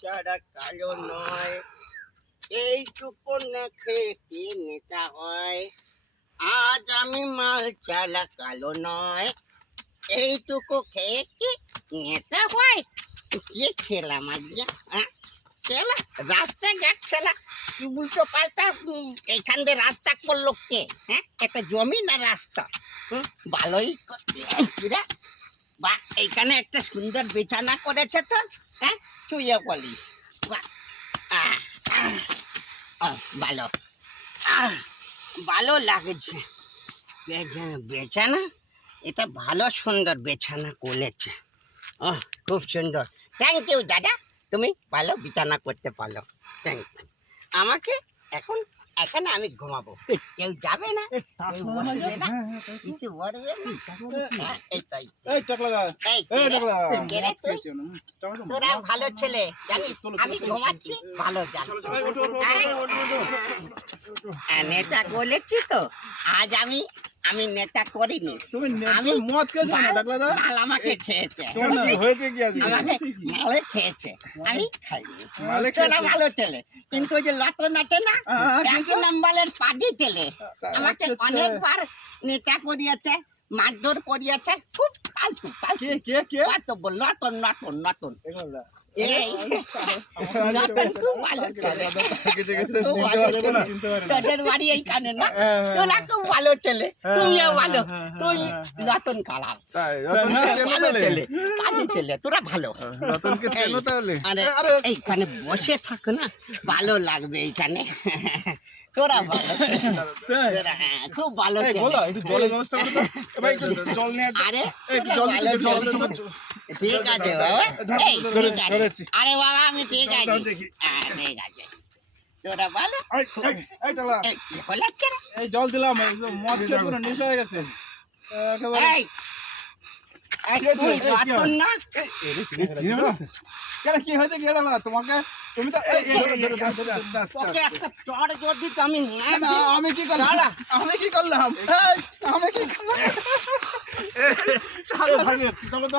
ছাড়া কালো নয়, এইটুকু না খেয়ে কি নেতা হয়। আজ আমি মাল ছাড়া কালো নয়, এইটুকু খেয়ে কি নেতা হয়। কি খেলাম আজকে? খেলা রাস্তাঘাট ছেলা কি উল্টো পাল্টা এইখান দিয়ে রাস্তা করলো কে? হ্যাঁ, একটা জমি না রাস্তা? ভালোই কিরা বা এইখানে একটা সুন্দর বিছানা করেছে তো। হ্যাঁ, শুয়ে বলি ভালো ভালো লাগছে। বেছানা এটা ভালো সুন্দর বেছানা করেছে। খুব সুন্দর। থ্যাংক ইউ দাদা, তুমি ভালো বিছানা করতে পারো। Thank you. আমাকে এখন এখানে আমি ঘুমাবো, কেউ যাবে না, কেউ বলবে না, কিছু বলবে না। এই তাই তোরা ভালো ছেলে জানিস, আমি ঘুমাচ্ছি ভালো জানি। নেতা বলেছি তো, আজ আমি নেতা করিনি। আমি মদ খেয়েছো না টাকলা দা? মাল আমাকে খেয়েছে, হয়েছে কি আজকে? আমাকে মালে খেয়েছে, আমি খাইনি। মালে তোরা খেয়েছে? ভালো ছেলে, কিন্তু ওই যে লটন আছে না, এক নম্বরের পাজি ছেলে, আমাকে অনেকবার নেতা করিয়েছে, মারধর করিয়েছে। খুব ফালতু ফালতু বাস্তব। লটন নটন নটন এই লটন খুব ভালো ছেলে। তোদের বাড়ি এইখানে না, তোরা খুব ভালো ছেলে, তুমিও ভালো। তুই লটন খারাপ, ভালো ছেলে, কাজী ছেলে, তোরা ভালো। আরে এইখানে বসে থাক না, ভালো লাগবে এইখানে। তোরা ভালো, খুব ভালো। আরে ঠিক আছে বাবা, আরে বাবা আমি ঠিক আছে, ঠিক আছে। তোরা ভালো এই জল দিলাম, মদ খেয়ে পুরো নেশা হয়ে গেছে। কেন কি হয়েছে কি তোমাকে? তুমি তো আমি কি করলাম? আমি কি করলাম? চলো তো।